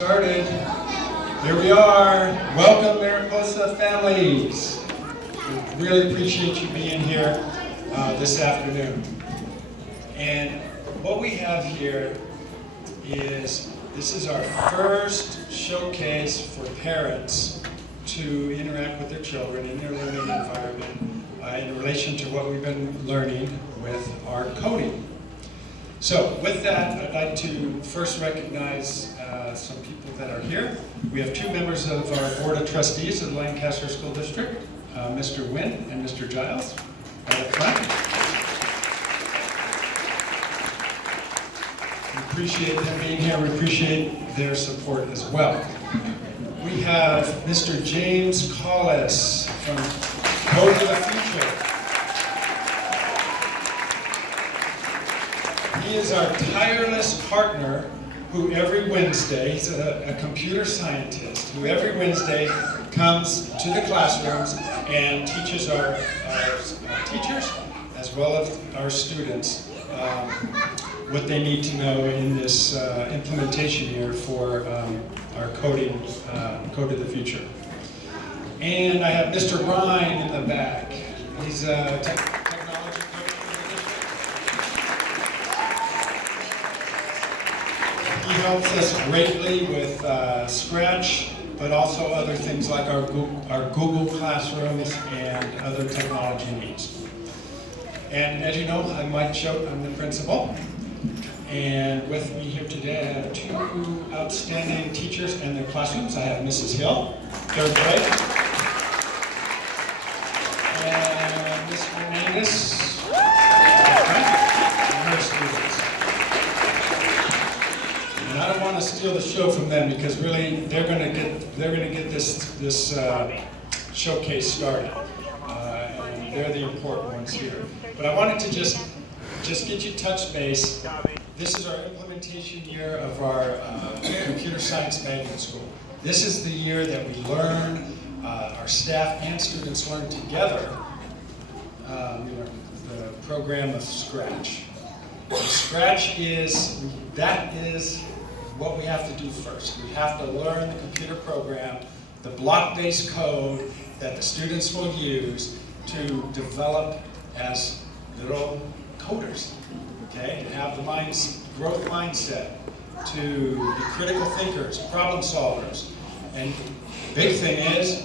Started. Here we are. Welcome, Mariposa families. We really appreciate you being here this afternoon. And what we have here is, this is our first showcase for parents to interact with their children in their learning environment in relation to what we've been learning with our coding. So with that, I'd like to first recognize some people that are here. We have two members of our Board of Trustees of the Lancaster School District, Mr. Wynn and Mr. Giles, right up front. We appreciate them being here. We appreciate their support as well. We have Mr. James Collis from Code of the Future. He is our tireless partner who every Wednesday, he's a computer scientist, who every Wednesday comes to the classrooms and teaches our teachers as well as our students what they need to know in this implementation year for our coding, Code of the Future. And I have Mr. Ryan in the back. He's a technology coach for the district. He helps us greatly with Scratch, but also other things like our Google Classrooms and other technology needs. And as you know, I'm Mike Choate, I'm the principal. And with me here today, I have two outstanding teachers and their classrooms. I have Mrs. Hill, third grade, and Ms. Hernandez, and her students. And I don't want to steal the show from them because really they're going to get this showcase started, and they're the important ones here. But I wanted to just get you touch base. This is our implementation year of our computer science magnet school. This is the year that we learn, our staff and students learn together the program of Scratch. Scratch is what we have to do first. We have to learn the computer program, the block-based code that the students will use to develop as little coders. Okay, to have the growth mindset, to be critical thinkers, problem solvers. And the big thing is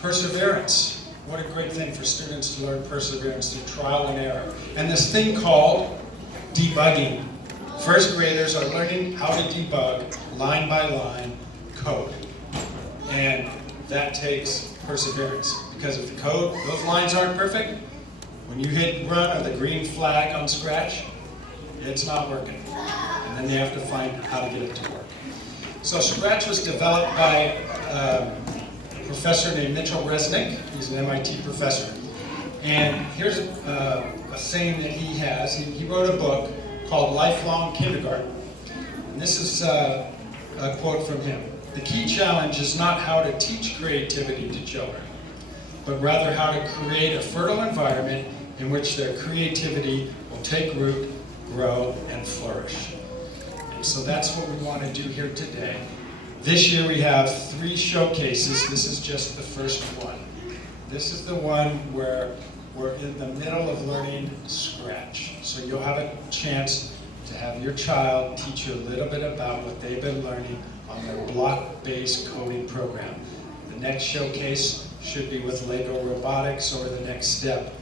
perseverance. What a great thing for students to learn perseverance through trial and error. And this thing called debugging. First graders are learning how to debug line by line code. And that takes perseverance. Because if the code, those lines aren't perfect, when you hit run or the green flag on Scratch, it's not working. And then they have to find how to get it to work. So Scratch was developed by a professor named Mitchell Resnick. He's an MIT professor. And here's a saying that he has. He wrote a book called Lifelong Kindergarten. And this is a quote from him. "The key challenge is not how to teach creativity to children, but rather how to create a fertile environment in which their creativity will take root, grow, and flourish." And so that's what we want to do here today. This year we have 3 showcases. This is just the first one. This is the one where we're in the middle of learning Scratch. So you'll have a chance to have your child teach you a little bit about what they've been learning on their block-based coding program. The next showcase should be with Lego robotics, or the next step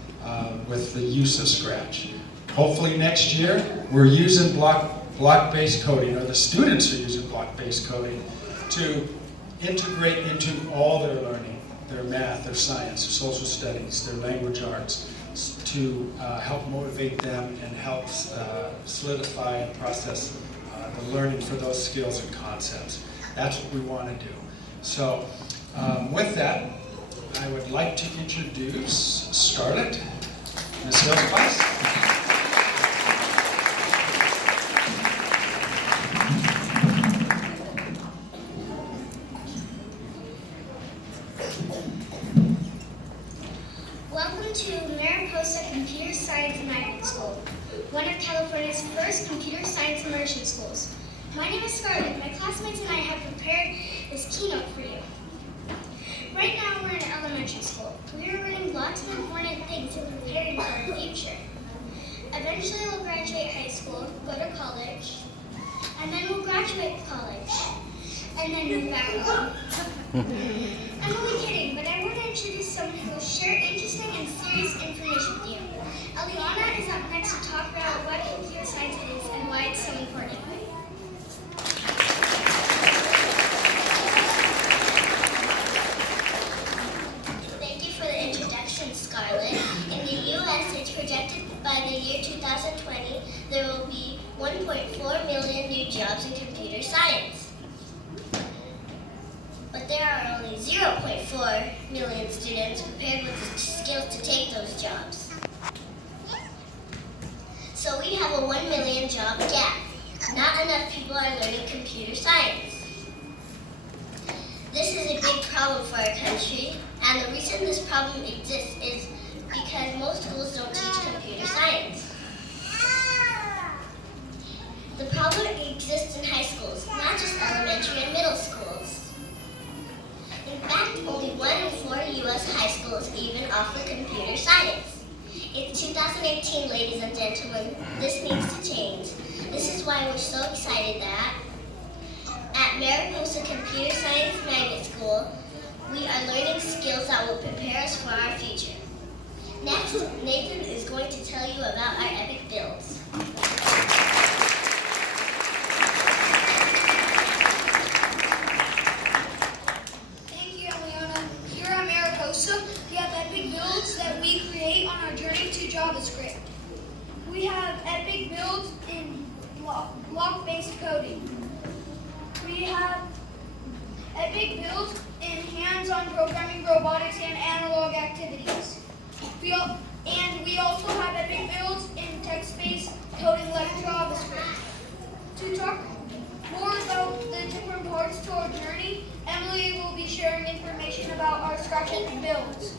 with the use of Scratch. Hopefully next year we're using block-based coding, or the students are using block-based coding to integrate into all their learning, their math, their science, their social studies, their language arts, to help motivate them and help solidify and process the learning for those skills and concepts. That's what we want to do. So with that, I would like to introduce Scarlett, Ms. Hill's class. Welcome to Mariposa Computer Science Magnet School, one of California's first computer science immersion schools. My name is Scarlett. My classmates and I have prepared this keynote for you. Right now we're in elementary school. We are learning lots of important things and preparing for our future. Eventually we'll graduate high school, go to college, and then we'll graduate college, and then move back home. I'm only kidding, but I want to introduce someone who will share interesting and serious information with you. Eliana is up next to talk about what computer science is and why it's so important. Thank you for the introduction, Scarlett. In the U.S., it's projected by the year 2020, there will be 1.4 million new jobs in computer science. But there are only 0.4 million students prepared with the skills to take those jobs. So we have a 1 million job gap. Not enough people are learning computer science. This is a big problem for our country, and the reason this problem exists is because most schools don't teach computer science. The problem exists in high schools, not just elementary and middle schools. In fact, only 1 in 4 U.S. high schools even offer computer science. It's 2018, ladies and gentlemen. This needs to change. This is why we're so excited that at Mariposa Computer Science Magnet School, we are learning skills that will prepare us for our future. Next, Nathan is going to tell you about our epic builds. Thank you, Eliana. Here at Mariposa, we have epic builds that we create on our journey to JavaScript. We have epic builds in block-based coding. We have epic builds in hands-on programming, robotics, and analog activities. We also have epic builds in text-based coding like JavaScript. To talk more about the different parts to our journey, Emily will be sharing information about our Scratch epic builds.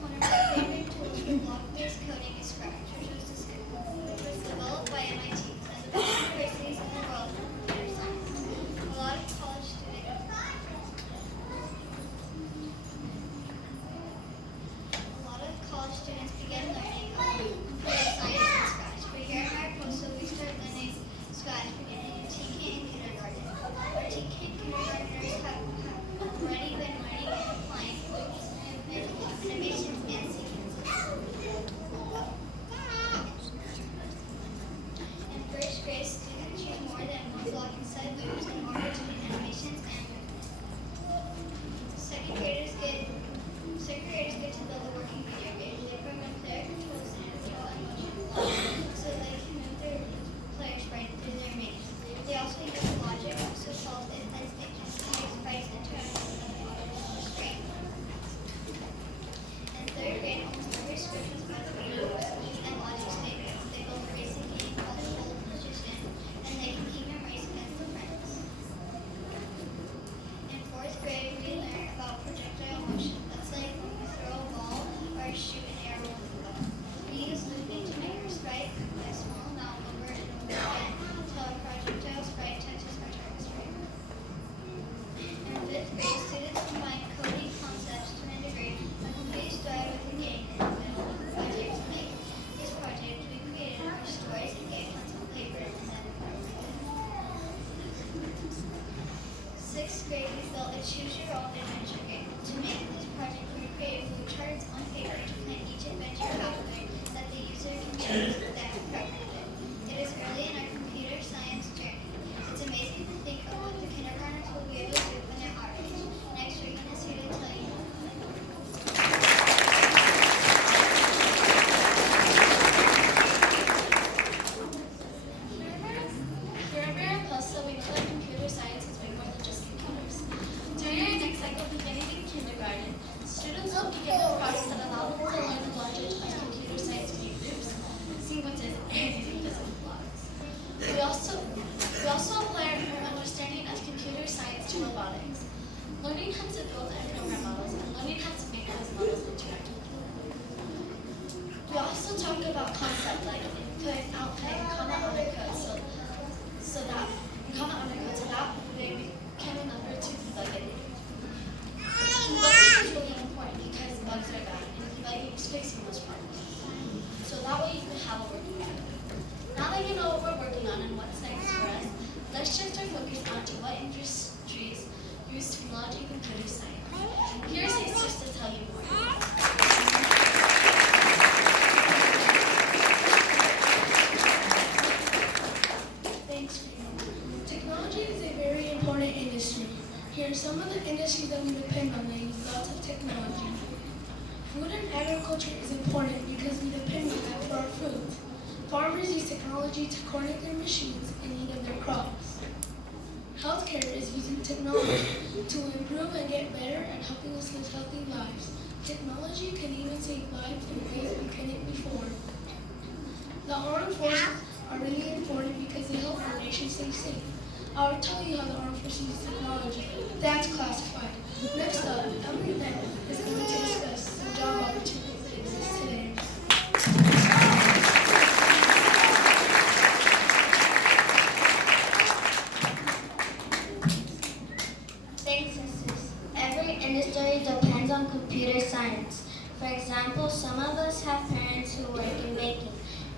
One of my favorite tools for block-based coding is Scratch, which was developed by MIT and the best universities in the world for computer science. A lot of college students began learning computer science in Scratch. But here at Mariposa, we start learning Scratch beginning in TK and kindergarten. Our TK and kindergartners have already been learning and applying movement, animations, and sequences. In first grade, students use more than one block inside loops in order to do animations and movements. Second graders get to build a working video game. They program player controls and motion blocks so they can move their players right through their maze. They also use logic to solve it as they can make sprites into a screen. In third grade, almost every script was by the rules and logic statements. They build a racing game called Pole Position, and they can even race against their friends. In fourth grade, we learn about projectile motion. That's like when we throw a ball or shoot an arrow with a bow. We use looping to make our sprite by a small amount over and over again until our projectile sprite touches our target sprite. In fifth grade, students combine coding concepts to integrate a complete story with a game in the middle of the project. To make this project, we created our stories and game plans on paper and then sixth grade, we built a choose-your-own adventure game. To make this project, we created flowcharts on paper to plan each adventure pathway that the user can choose with their preferences. It is early in our computer science journey. It's amazing to think of what the kindergartners will be able to do when they're our age. Next, Regan is here to tell you more. Here at Mariposa, we know that computer science is way more than just computers. During our next cycle, beginning in kindergarten, students will begin the process that allows them to learn the logic of computer science view groups, concept like input, output, and comment on our code. So that way we can remember to debug it. Debugging is really important because bugs are bad, and debugging is fixing those problems. So that way you can have a working code. Now that you know what we're working on and what's next for us, let's shift our focus onto what industries use technology and computer science. Here's Jesus to tell you more. Thanks, Fiona. Technology is a very important industry. Here are some of the industries that we depend on that use lots of technology. Food and agriculture is important because we depend on that for our food. Farmers use technology to coordinate their machines in need of their crops. Healthcare is using technology to improve and get better at helping us live healthy lives. Technology can even save lives in ways we couldn't before. The armed forces are really important because they help our nation stay safe. I will tell you how the armed forces use technology. That's classified. Next up, Emily Bennett is going to discuss some job opportunities that exist today. Thanks, sisters. Every industry depends on computer science. For example, some of us have parents who work in banking.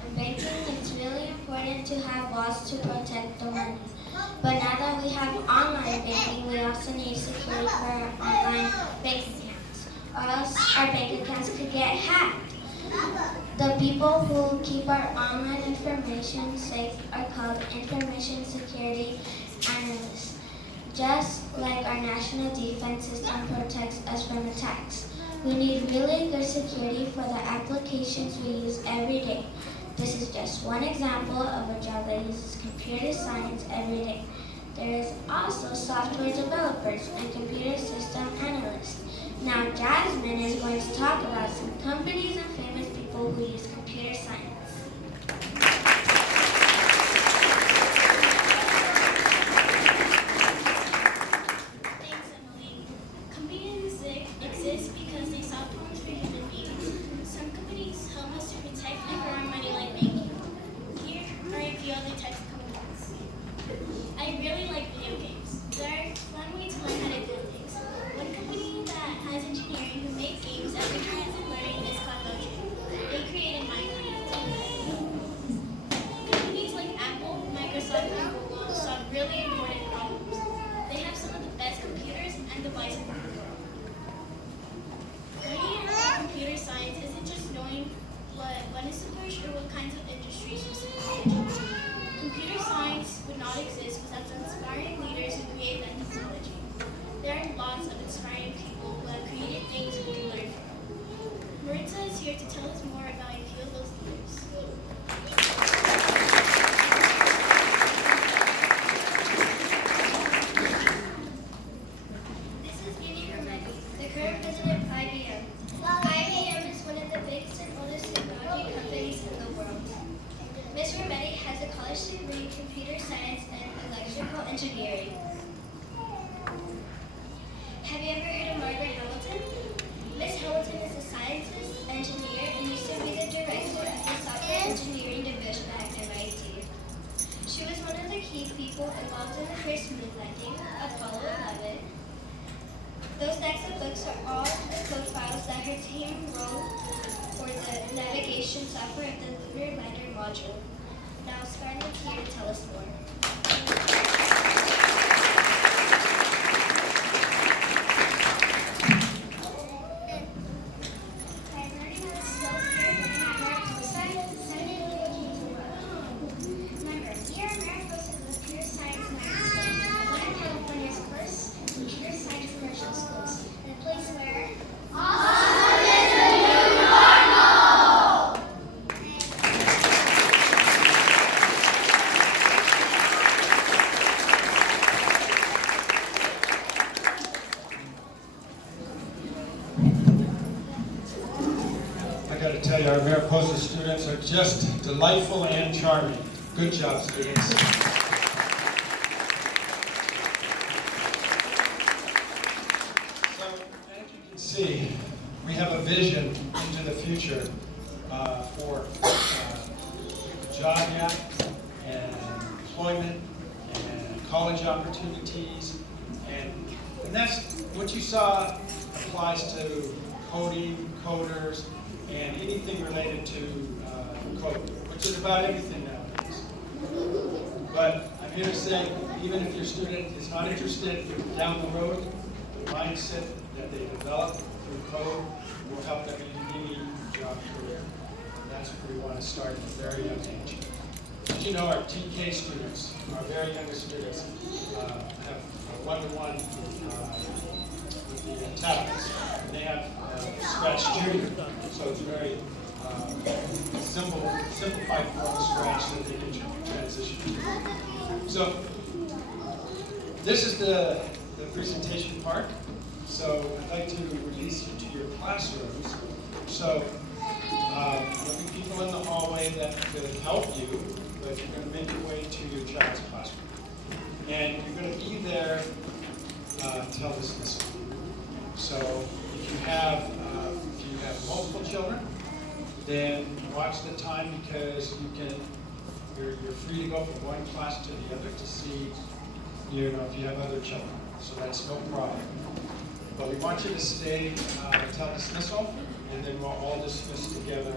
In banking, it's really important to have laws to protect the money. But now that we have online banking, we also need security for our online bank accounts, or else our bank accounts could get hacked. The people who keep our online information safe are called information security analysts. Just like our national defense system protects us from attacks, we need really good security for the applications we use every day. This is just one example of a job that uses computer science every day. There is also software developers and computer system analysts. Now Jasmine is going to talk about some companies and famous people who use computer science. Thanks, Emily. Companies exist because they solve problems for human beings. Some companies help us to protect and grow our money like banking. Here are a few other types of companies. I really like video games. They're a fun way to learn how to do things. One company that has engineering who makes games that are transit learning is called Motion. They created Minecraft. Companies like Apple, Microsoft, and Google solve really important problems. They have some of the best computers and devices in the world. Learning about computer science isn't just knowing what is the push or what kinds of industries specifically. Computer science would not exist without the inspiring leaders who created that technology. There are lots of inspiring people who have created things we can learn from. Maritza is here to tell us more about a few of those leaders. This is Vinny Rometty, the current president of IBM. IBM is one of the biggest and oldest technology companies in the world. Ms. Rometty has a college degree in computer science and electrical engineering. Have you ever heard of Margaret Hamilton? Ms. Hamilton is a scientist, engineer, and used to be the director of the software engineering division at MIT. She was one of the key people involved in the first moon landing, Apollo 11. Those next of books are all the code files that her team wrote for the navigation software of the Lunar Lander module. Now Scarlett's here to tell us more. I got to tell you, our Mariposa students are just delightful and charming. Good job, students. So, as you can see, we have a vision into the future for job gap and employment and college opportunities. And that's what you saw applies to coding, coders, and anything related to code, which is about everything nowadays. But I'm here to say, even if your student is not interested down the road, the mindset that they develop through code will help them in any job career. And that's where we want to start at a very young age. Did you know our TK students, our very youngest students, have a one-to-one with the tablets. And they have Scratch Junior, so it's very simplified form of Scratch so that they can transition to. So this is the presentation part. So I'd like to release you to your classrooms. So there'll be people in the hallway that could help you, but you're going to make your way to your child's classroom. And you're going to be there till dismissal. So if you have multiple children, then watch the time because you're free to go from one class to the other to see if you have other children. So that's no problem. But we want you to stay until dismissal, and then we'll all dismiss together.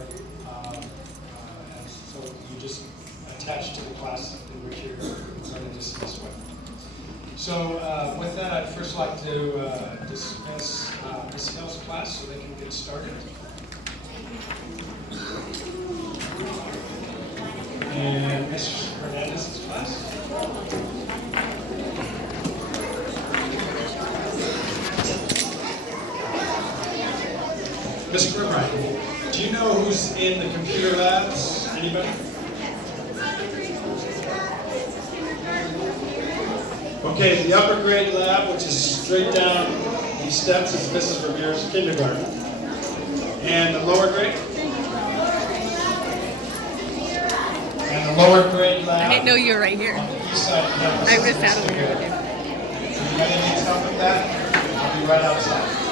So you just attach to the class in which you're going to dismiss with. So with that, I'd first like to dismiss Ms. Hill's class so they can get started. And Ms. Hernandez's class. Ms. Grimright, do you know who's in the computer labs? Anybody? Okay, the upper grade lab, which is straight down these steps, is Mrs. Ramirez's kindergarten. And the lower grade? And the lower grade lab. I didn't know you were right here. On the east side of campus. I was out over here with you. Anybody needs help with that? I'll be right outside.